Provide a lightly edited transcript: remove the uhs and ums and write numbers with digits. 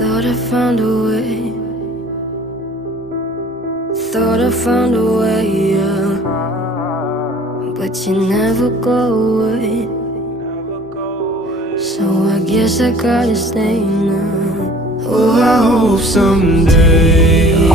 Thought I found a way. Thought I found a way, yeah. But you never go away. So I guess I gotta stay now. Oh, I hope someday